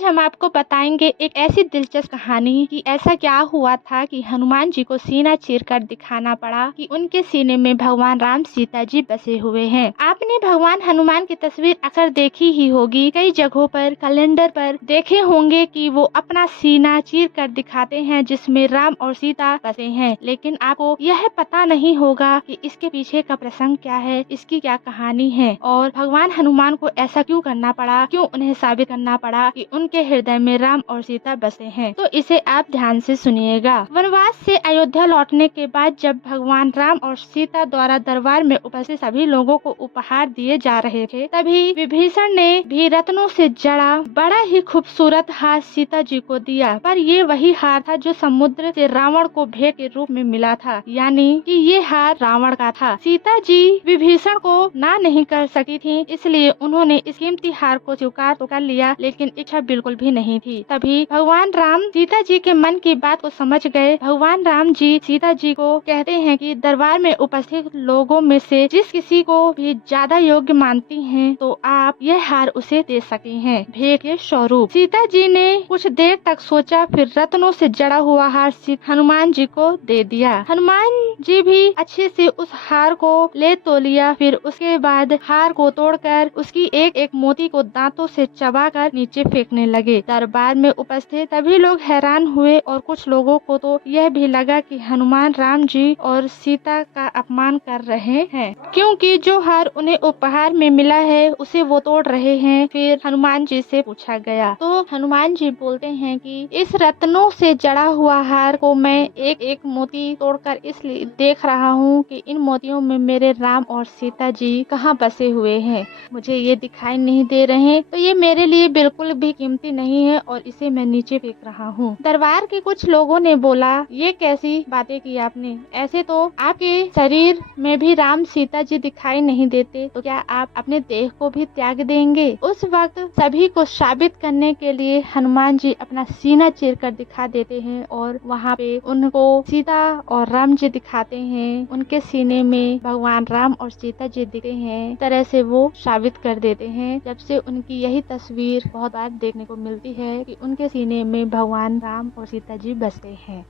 आज हम आपको बताएंगे एक ऐसी दिलचस्प कहानी कि ऐसा क्या हुआ था कि हनुमान जी को सीना चीरकर दिखाना पड़ा कि उनके सीने में भगवान राम सीता जी बसे हुए हैं। आपने भगवान हनुमान की तस्वीर अक्सर देखी ही होगी, कई जगहों पर, कैलेंडर पर देखे होंगे कि वो अपना सीना चीर कर दिखाते हैं जिसमें राम और सीता बसे हैं। लेकिन आपको यह पता नहीं होगा कि इसके पीछे का प्रसंग क्या है, इसकी क्या कहानी है और भगवान हनुमान को ऐसा क्यों करना पड़ा, क्यों उन्हें साबित करना पड़ा कि उनके हृदय में राम और सीता बसे हैं। तो इसे आप ध्यान से सुनिएगा। वनवास से अयोध्या लौटने के बाद जब भगवान राम और सीता द्वारा दरबार में उपस्थित सभी लोगों को उपहार दिए जा रहे थे, तभी विभीषण ने भी रत्नों से जड़ा बड़ा ही खूबसूरत हार सीता जी को दिया। पर ये वही हार था जो समुद्र से रावण को भेंट के रूप में मिला था, यानी कि ये हार रावण का था। सीता जी विभीषण को ना नहीं कर सकी थी, इसलिए उन्होंने इस कीमती हार को स्वीकार तो कर लिया, लेकिन इच्छा बिल्कुल भी नहीं थी। तभी भगवान राम सीता जी के मन की बात को समझ गए। भगवान राम जी सीता जी को कहते हैं कि दरबार में उपस्थित लोगों में से जिस किसी को भी ज्यादा योग्य मानती हैं, तो आप यह हार उसे दे सकती हैं भेंट के स्वरूप। सीता जी ने कुछ देर तक सोचा, फिर रत्नों से जड़ा हुआ हार हनुमान जी को दे दिया। हनुमान जी भी अच्छे से उस हार को ले तो लिया, फिर उसके बाद हार को तोड़कर उसकी एक एक मोती को दांतों से चबाकर नीचे फेंकने लगे। दरबार में उपस्थित सभी लोग हैरान हुए और कुछ लोगों को तो यह भी लगा कि हनुमान राम जी और सीता का अपमान कर रहे हैं, क्योंकि जो हार उन्हें उपहार में मिला है उसे वो तोड़ रहे हैं। फिर हनुमान जी से पूछा गया तो हनुमान जी बोलते हैं कि इस रत्नों से जड़ा हुआ हार को मैं एक एक मोती तोड़कर इसलिए देख रहा हूँ कि इन मोतियों में मेरे राम और सीता जी कहाँ बसे हुए हैं, मुझे ये दिखाई नहीं दे रहे, तो ये मेरे लिए बिल्कुल भी कीमती नहीं है और इसे मैं नीचे फेंक रहा हूँ। दरबार के कुछ लोगों ने बोला, ये कैसी बातें की आपने, ऐसे तो आपके शरीर में भी राम सीता जी दिखाई नहीं देते, तो क्या आप अपने देह को भी त्याग देंगे? उस वक्त सभी को साबित करने के लिए हनुमान जी अपना सीना चीर कर दिखा देते हैं और वहाँ पे उनको सीता और राम जी दिखाते हैं। उनके सीने में भगवान राम और सीता जी दिखते हैं, तरह से वो साबित कर देते हैं। जब से उनकी यही तस्वीर बहुत बार देखने को मिलती है कि उनके सीने में भगवान राम और सीता जी बसे हैं।